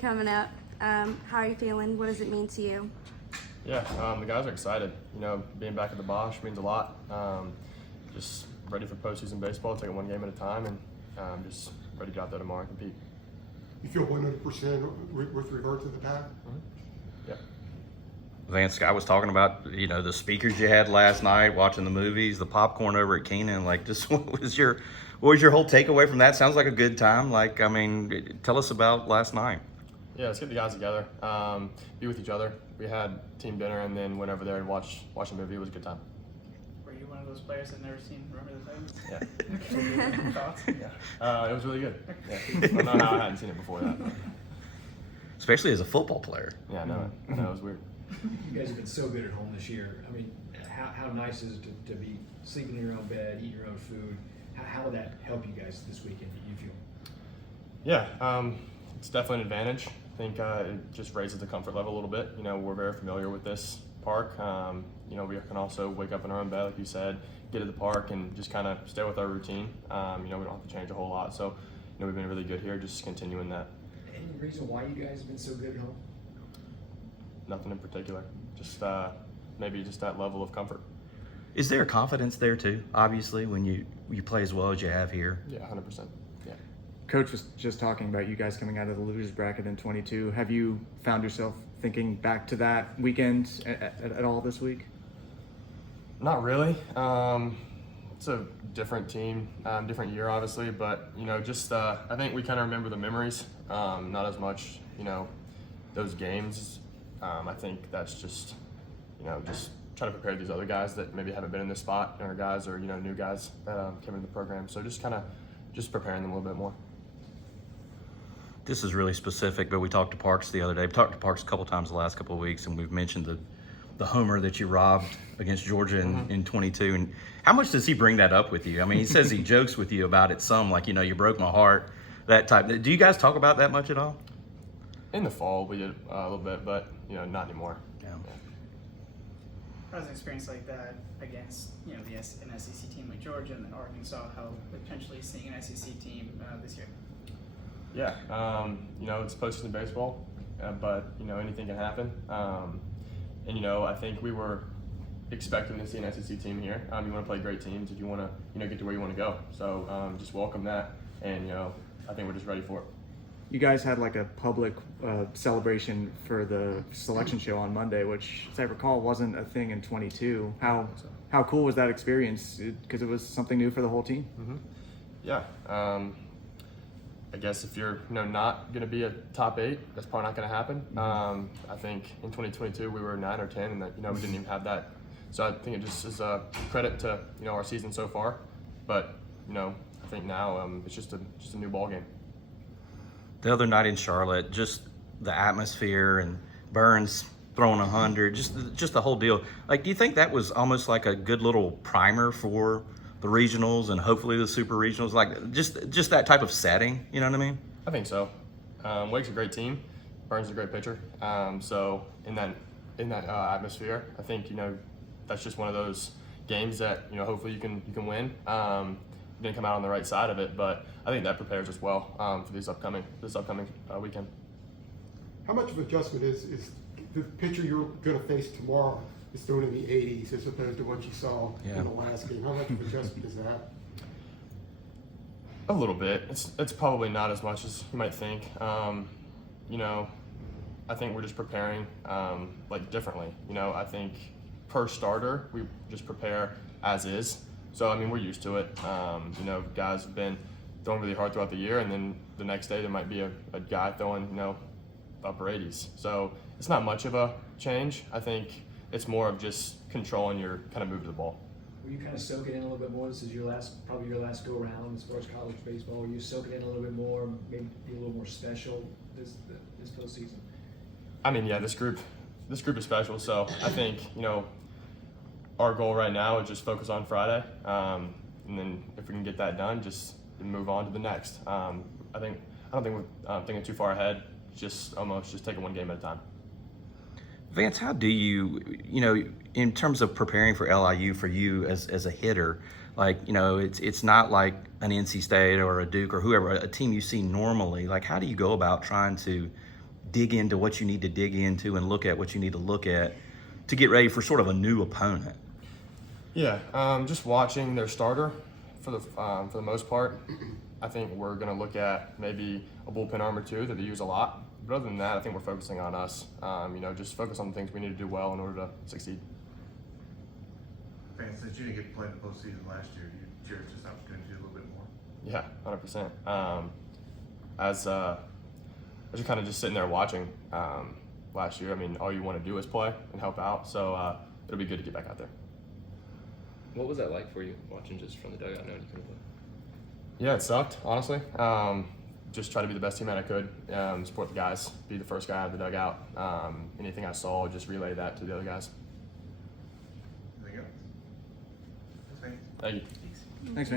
Coming up, how are you feeling? What does it mean to you? Yeah, the guys are excited. Being back at the Bosh means a lot. Just ready for postseason baseball, take it one game at a time, and just ready to get out there tomorrow and compete. You feel 100% with regard to the pack? Mm-hmm. Yeah. Vance, I was talking about, the speakers you had last night, watching the movies, the popcorn over at Keenan. Just what was your whole takeaway from that? Sounds like a good time. Tell us about last night. Yeah, let's get the guys together, be with each other. We had team dinner and then went over there and watched a movie. It was a good time. Were you one of those players that never seen Remember the Titans? Yeah. Thoughts? Yeah. It was really good. Yeah. I don't know how I hadn't seen it before that. Especially as a football player. Yeah, I know it. I know, it was weird. You guys have been so good at home this year. I mean, how nice is it to be sleeping in your own bed, eating your own food? How would that help you guys this weekend, do you feel? Yeah, it's definitely an advantage. I think it just raises the comfort level a little bit. We're very familiar with this park. We can also wake up in our own bed, like you said, get to the park and just kind of stay with our routine. We don't have to change a whole lot. So, we've been really good here, just continuing that. Any reason why you guys have been so good at home? Nothing in particular. Just maybe just that level of comfort. Is there a confidence there too, obviously, when you play as well as you have here? Yeah, 100%. Yeah. Coach was just talking about you guys coming out of the losers bracket in 22. Have you found yourself thinking back to that weekend at all this week? Not really. It's a different team, different year, obviously, but I think we kind of remember the memories, not as much, those games. I think that's just trying to prepare these other guys that maybe haven't been in this spot, or guys, or new guys that came into the program. So just preparing them a little bit more. This is really specific, but we talked to Parks the other day. We talked to Parks a couple times the last couple of weeks, and we've mentioned the homer that you robbed against Georgia in 22. And how much does he bring that up with you? I mean, he says he jokes with you about it some, like, you broke my heart, that type. Do you guys talk about that much at all? In the fall, we did a little bit, but not anymore. Yeah. How does an experience like that against an SEC team like Georgia and then Arkansas help potentially seeing an SEC team this year? Yeah, it's postseason baseball, but anything can happen. I think we were expecting to see an SEC team here. You want to play great teams if you want to get to where you want to go. So just welcome that, and I think we're just ready for it. You guys had like a public celebration for the selection show on Monday, which, as I recall, wasn't a thing in 22. How cool was that experience? Because it was something new for the whole team. Mm-hmm. Yeah. I guess if you're not going to be a top 8, that's probably not going to happen. I think in 2022 we were 9 or 10, and that we didn't even have that. So I think it just is a credit to our season so far. But I think now it's just a new ball game. The other night in Charlotte, just the atmosphere and Burns throwing 100, just the whole deal. Like, do you think that was almost like a good little primer for the regionals and hopefully the super regionals? Like, just that type of setting, you know what I mean? I think so. Wake's a great team. Burns is a great pitcher. So in that atmosphere, I think that's just one of those games that hopefully you can win. Didn't come out on the right side of it, but I think that prepares us well for this upcoming weekend. How much of adjustment is the pitcher you're going to face tomorrow is thrown in the 80s as opposed to what you saw in the last game? How much of adjustment is that? A little bit. It's probably not as much as you might think. I think we're just preparing differently. I think per starter we just prepare as is. So we're used to it. Guys have been throwing really hard throughout the year, and then the next day there might be a guy throwing upper 80s. So it's not much of a change. I think it's more of just controlling your kind of move to the ball. Were you kind of soaking in a little bit more? This is probably your last go around as far as college baseball. Were you soaking in a little bit more, maybe be a little more special this postseason? Yeah, this group is special. So I think our goal right now is just focus on Friday, and then if we can get that done, just move on to the next. I don't think we're thinking too far ahead. Just take it one game at a time. Vance, how do you in terms of preparing for LIU for you as a hitter, it's not like an NC State or a Duke or whoever, a team you see normally. Like, how do you go about trying to dig into what you need to dig into and look at what you need to look at to get ready for sort of a new opponent? Yeah, just watching their starter for the most part. I think we're going to look at maybe a bullpen arm or two that they use a lot. But other than that, I think we're focusing on us. Just focus on the things we need to do well in order to succeed. Vance, since you didn't get to play in the postseason last year, do you cherish this opportunity to do a little bit more? Yeah, 100%. As you're kind of just sitting there watching last year, I mean, all you want to do is play and help out. So it'll be good to get back out there. What was that like for you, watching just from the dugout knowing you couldn't play? Yeah, it sucked, honestly. Just try to be the best teammate I could, support the guys, be the first guy out of the dugout. Anything I saw, just relay that to the other guys. Anything else? Thanks, Vance. Thank you. Thanks, man.